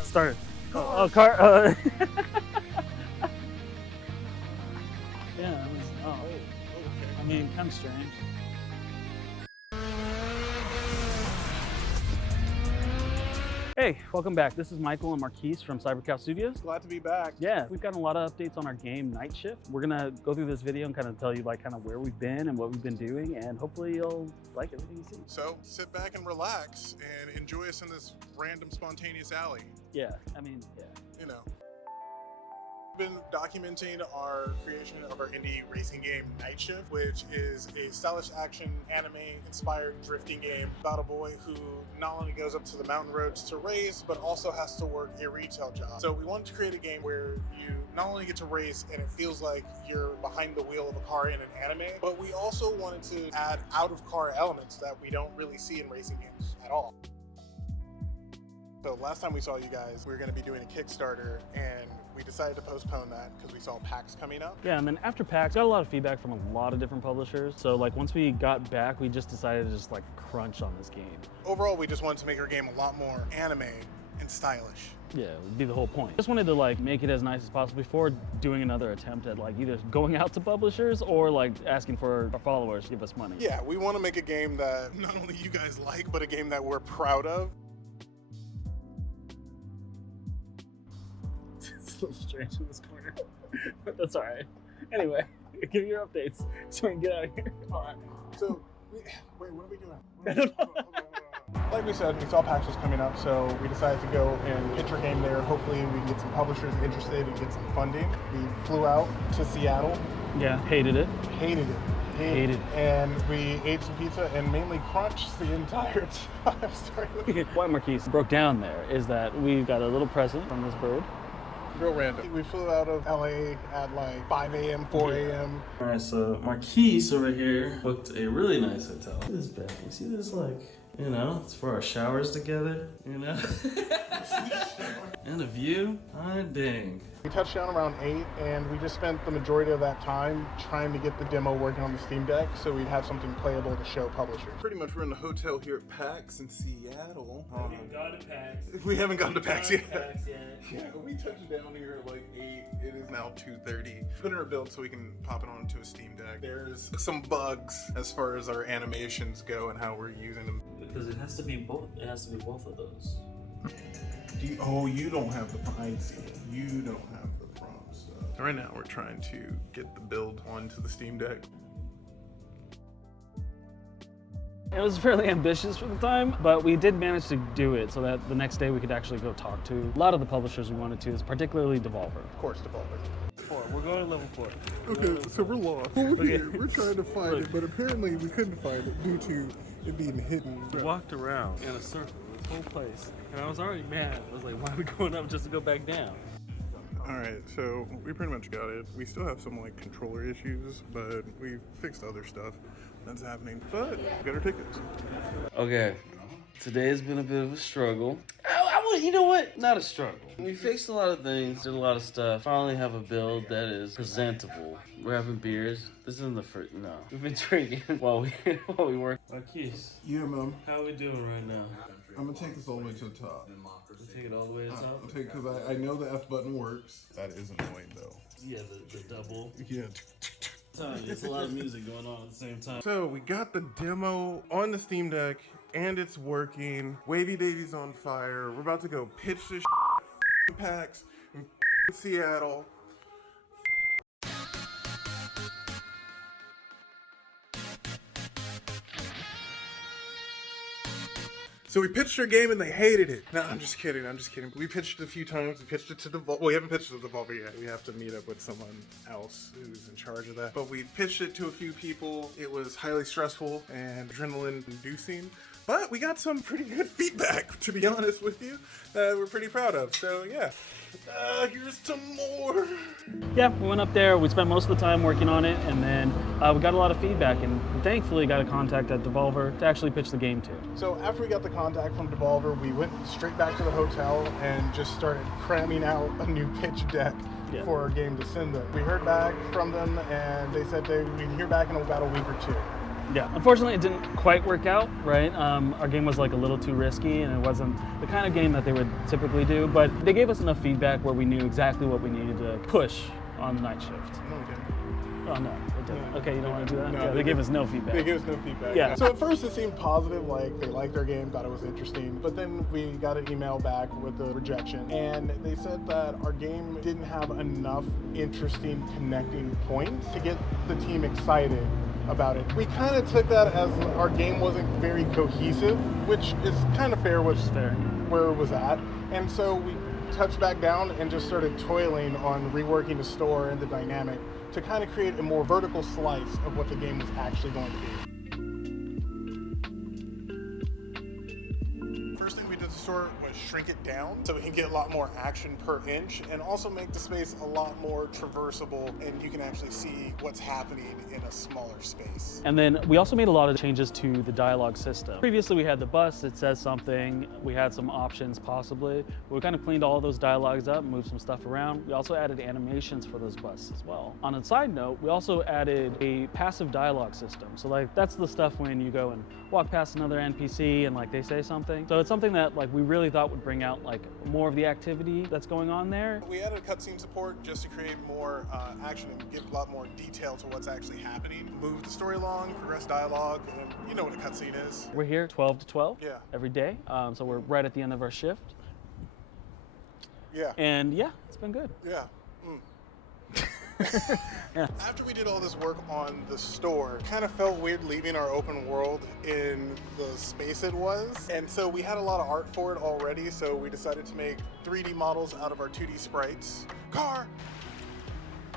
it started. Oh, car. Yeah, it was, I mean, kind of strange. Hey, welcome back. This is Michael and Marquise from Cybercow Studios. Glad to be back. Yeah, we've gotten a lot of updates on our game NightShift. We're gonna go through this video and kind of tell you like kind of where we've been and what we've been doing, and hopefully you'll like everything you see. So sit back and relax and enjoy us in this random spontaneous alley. Yeah, I mean, yeah. You know. Been documenting our creation of our indie racing game NightShift, which is a stylish action anime inspired drifting game about a boy who not only goes up to the mountain roads to race but also has to work a retail job. So we wanted to create a game where you not only get to race and it feels like you're behind the wheel of a car in an anime, but we also wanted to add out of car elements that we don't really see in racing games at all. So last time we saw you guys, we were going to be doing a Kickstarter, and we decided to postpone that because we saw PAX coming up. Yeah, and then after PAX, got a lot of feedback from a lot of different publishers. So like once we got back, we just decided to just like crunch on this game. Overall, we just wanted to make our game a lot more anime and stylish. Yeah, it would be the whole point. Just wanted to like make it as nice as possible before doing another attempt at like either going out to publishers or like asking for our followers to give us money. Yeah, we want to make a game that not only you guys like, but a game that we're proud of. It's a little strange in this corner, but that's all right. Anyway, give me your updates so we can get out of here. All right. So, wait, what are we doing? Like we said, we saw PAX was coming up, so we decided to go and pitch our game there. Hopefully, we can get some publishers interested and get some funding. We flew out to Seattle. Yeah, hated it. Hated it. And we ate some pizza and mainly crunched the entire time. Sorry. Why Marquise broke down there is that we got a little present from this bird. Real random. We flew out of LA at like 5 a.m., 4 a.m. All right, so Marquise over here booked a really nice hotel. Look at this bed. You see this, like, you know, it's for our showers together, you know? And a view. Ah, dang. We touched down around 8, and we just spent the majority of that time trying to get the demo working on the Steam Deck so we'd have something playable to show publishers. Pretty much we're in the hotel here at PAX in Seattle. We haven't gone to PAX. We haven't gone to PAX yet. Yeah, we touched down here at like 8. It is now 2:30. Put in our build so we can pop it onto a Steam Deck. There's some bugs as far as our animations go and how we're using them. Because it has to be both. It has to be both of those. You don't have the prompts. You don't have the prompts. Right now we're trying to get the build onto the Steam Deck. It was fairly ambitious for the time, but we did manage to do it so that the next day we could actually go talk to a lot of the publishers we wanted to, particularly Devolver. Of course, Devolver. 4. We're going to level 4. Okay, so we're lost. Over here, we're trying to find it, but apparently we couldn't find it due to it being hidden. We walked around in a circle, this whole place, and I was already mad. I was like, why are we going up just to go back down? Alright, so we pretty much got it. We still have some like controller issues, but we fixed other stuff that's happening. But we got our tickets. Okay, today has been a bit of a struggle. You know what? Not a struggle. We fixed a lot of things, did a lot of stuff. Finally have a build that is presentable. We're having beers. This isn't the first, no. We've been drinking while we work. Marquise, Yeah, Mom. how are we doing right now? I'm gonna take this all the way to the top. Take it all the way to the top? I'll take it because I know the F button works. That is annoying though. Yeah, the double. Yeah. There's a lot of music going on at the same time. So we got the demo on the Steam Deck and it's working. Wavy Davy's on fire. We're about to go pitch this PAX in Seattle. So we pitched our game and they hated it. No, I'm just kidding. We pitched it a few times. We pitched it to Devolver. Well, we haven't pitched it to Devolver yet. We have to meet up with someone else who's in charge of that. But we pitched it to a few people. It was highly stressful and adrenaline inducing. But we got some pretty good feedback, to be honest with you, that we're pretty proud of. So yeah, here's some more. Yeah, we went up there, we spent most of the time working on it, and then we got a lot of feedback, and thankfully got a contact at Devolver to actually pitch the game to. So after we got the contact from Devolver, we went straight back to the hotel and just started cramming out a new pitch deck for our game to send them. We heard back from them, and they said we'd hear back in about a week or two. Yeah, unfortunately it didn't quite work out, right? Our game was like a little too risky and it wasn't the kind of game that they would typically do, but they gave us enough feedback where we knew exactly what we needed to push on the night shift. No, we didn't. Oh no, it didn't. No. Okay, you don't want to do that? No, Yeah, they gave us no feedback. They gave us no feedback. Yeah. So at first it seemed positive, like they liked our game, thought it was interesting, but then we got an email back with the rejection, and they said that our game didn't have enough interesting connecting points to get the team excited about it. We kind of took that as our game wasn't very cohesive, which is kind of fair, which is fair. Where it was at. And so we touched back down and just started toiling on reworking the store and the dynamic to kind of create a more vertical slice of what the game was actually going to be. First thing we did at the store was shrink it down so we can get a lot more action per inch and also make the space a lot more traversable and you can actually see what's happening in a smaller space. And then we also made a lot of changes to the dialogue system. Previously we had the bus, it says something, we had some options possibly. We kind of cleaned all of those dialogues up, moved some stuff around. We also added animations for those buses as well. On a side note, we also added a passive dialogue system. So like that's the stuff when you go and walk past another NPC and like they say something. So it's something that like we really thought would bring out like more of the activity that's going on there. We added cutscene support just to create more action and give a lot more detail to what's actually happening. Move the story along, progress dialogue, and you know what a cutscene is. We're here 12 to 12 Yeah. every day. So we're right at the end of our shift. Yeah. And yeah, it's been good. Yeah. Yeah. After we did all this work on the store, it kind of felt weird leaving our open world in the space it was. And so we had a lot of art for it already, so we decided to make 3D models out of our 2D sprites. Car!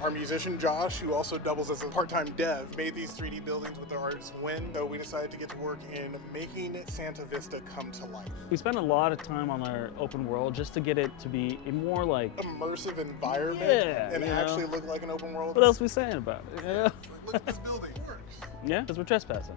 Our musician Josh, who also doubles as a part-time dev, made these 3D buildings with their artist Win, so we decided to get to work in making Santa Vista come to life. We spent a lot of time on our open world just to get it to be a more like Immersive environment and you know. actually look like an open world. What else are we saying about it? Yeah, Look at this building, it works. yeah, because we're trespassing.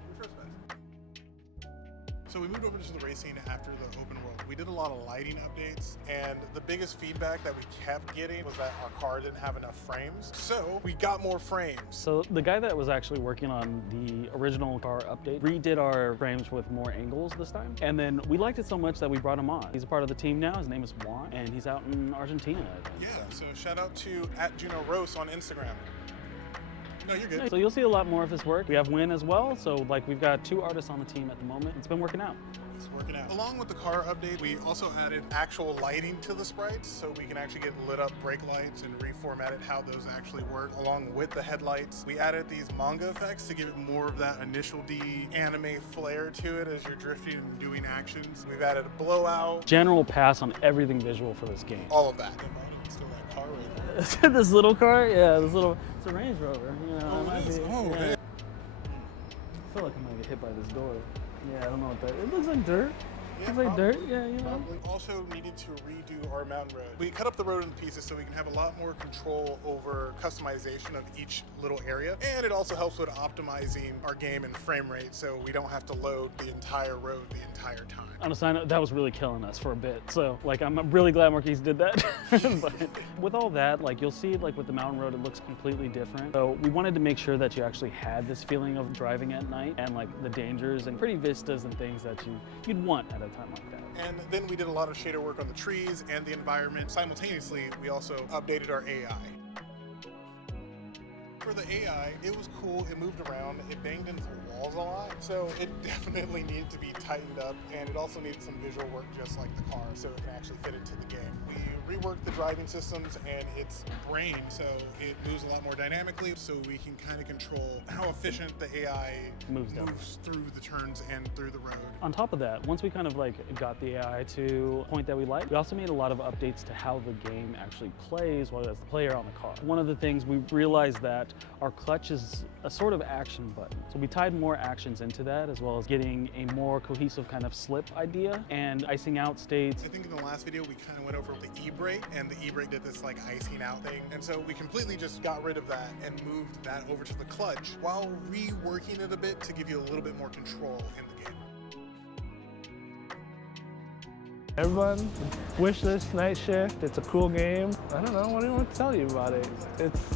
So we moved over to the racing after the open world. We did a lot of lighting updates, and the biggest feedback that we kept getting was that our car didn't have enough frames. So we got more frames. So the guy that was actually working on the original car update redid our frames with more angles this time. And then we liked it so much that we brought him on. He's a part of the team now. His name is Juan, and he's out in Argentina, I think. Yeah, so shout out to @JunoRose on Instagram. No, you're good. So you'll see a lot more of his work. We have Win as well, so like we've got 2 artists on the team at the moment. It's been working out. It's working out. Along with the car update, we also added actual lighting to the sprites, so we can actually get lit up brake lights and reformatted how those actually work. Along with the headlights, we added these manga effects to give it more of that initial D anime flair to it as you're drifting and doing actions. We've added a blowout. General pass on everything visual for this game. All of that. Still that car right there. This little car? Yeah, this little, it's a Range Rover. You know, it might be, Oh, yeah. man. I feel like I'm gonna get hit by this door. Yeah, I don't know what that is. It looks like dirt. Yeah, Looks like dirt, probably. yeah, you know. Probably. Also needed to redo our mountain road. We cut up the road into pieces so we can have a lot more control over customization of each little area. And it also helps with optimizing our game and frame rate so we don't have to load the entire road the entire time. On a side note, that was really killing us for a bit. So, like, I'm really glad Marquise did that. But with all that, like, you'll see, like, with the mountain road, it looks completely different. So we wanted to make sure that you actually had this feeling of driving at night and, like, the dangers and pretty vistas and things that you'd want at a time like that. And then we did a lot of shader work on the trees and the environment. Simultaneously, we also updated our AI. For the AI, it was cool, it moved around, it banged into walls a lot, so it definitely needed to be tightened up, and it also needed some visual work just like the car, so it can actually fit into the game. We reworked the driving systems and its brain, so it moves a lot more dynamically, so we can kind of control how efficient the AI moves through the turns and through the road. On top of that, once we kind of like got the AI to a point that we liked, we also made a lot of updates to how the game actually plays while as the player on the car. One of the things we realized that our clutch is a sort of action button. So we tied more actions into that, as well as getting a more cohesive kind of slip idea and icing out states. I think in the last video we kind of went over the e-brake, and the e-brake did this like icing out thing. And so we completely just got rid of that and moved that over to the clutch while reworking it a bit to give you a little bit more control in the game. Everyone, Wishlist, NightShift, it's a cool game. I don't know, what do you want to tell you about it?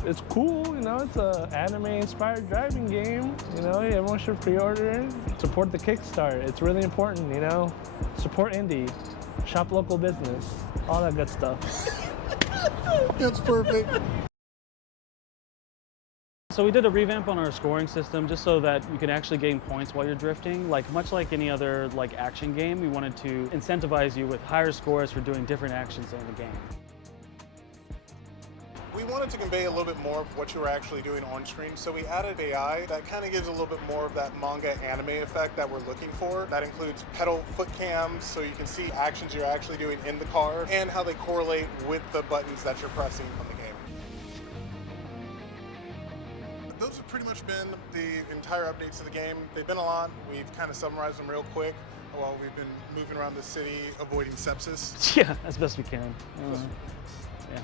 It's cool, you know, it's an anime-inspired driving game. You know, everyone should pre-order it. Support the Kickstart, it's really important, you know. Support indie, shop local business, all that good stuff. That's perfect. So we did a revamp on our scoring system just so that you can actually gain points while you're drifting. Like much like any other action game, we wanted to incentivize you with higher scores for doing different actions in the game. We wanted to convey a little bit more of what you were actually doing on screen, so we added AI that kind of gives a little bit more of that manga anime effect that we're looking for. That includes pedal foot cams, so you can see actions you're actually doing in the car and how they correlate with the buttons that you're pressing on the game. Those have pretty much been the entire updates to the game. They've been a lot. We've kind of summarized them real quick while we've been moving around the city avoiding sepsis. Yeah, as best we can. Yeah.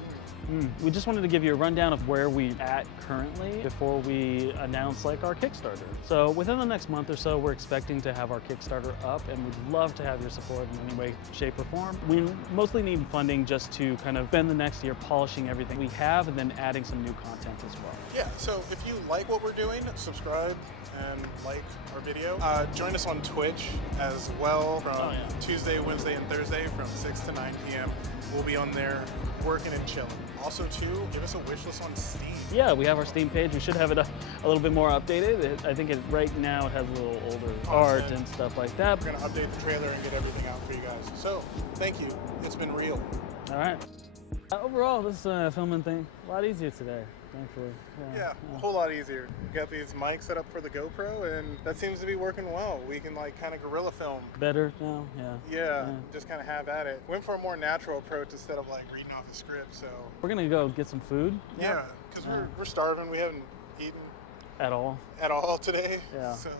We just wanted to give you a rundown of where we're at currently before we announce our Kickstarter. So within the next month or so, we're expecting to have our Kickstarter up, and we'd love to have your support in any way, shape, or form. We mostly need funding just to kind of spend the next year polishing everything we have and then adding some new content as well. Yeah, so if you like what we're doing, subscribe and like our video. Join us on Twitch as well from Tuesday, Wednesday, and Thursday from 6 to 9 p.m. We'll be on there working and chilling. Also, too, give us a wish list on Steam. Yeah, we have our Steam page. We should have it a little bit more updated. I think right now it has a little older art and stuff like that. We're going to update the trailer and get everything out for you guys. So, thank you. It's been real. All right. Overall, this filming thing, a lot easier today, thankfully. Yeah, a whole lot easier. We got these mics set up for the GoPro, and that seems to be working well. We can kind of guerrilla film. Better now, Yeah, just kind of have at it. Went for a more natural approach instead of reading off a script, so. We're gonna go get some food. Yeah, because we're starving. We haven't eaten. At all today. Yeah. So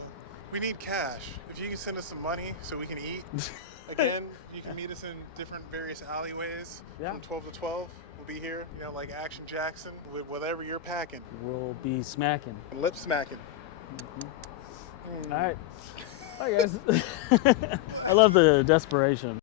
we need cash. If you can send us some money so we can eat. Again, you can meet us in different various alleyways from 12 to 12. We'll be here, like Action Jackson, with whatever you're packing. We'll be smacking. Lip smacking. All right. Bye, guys. I love the desperation.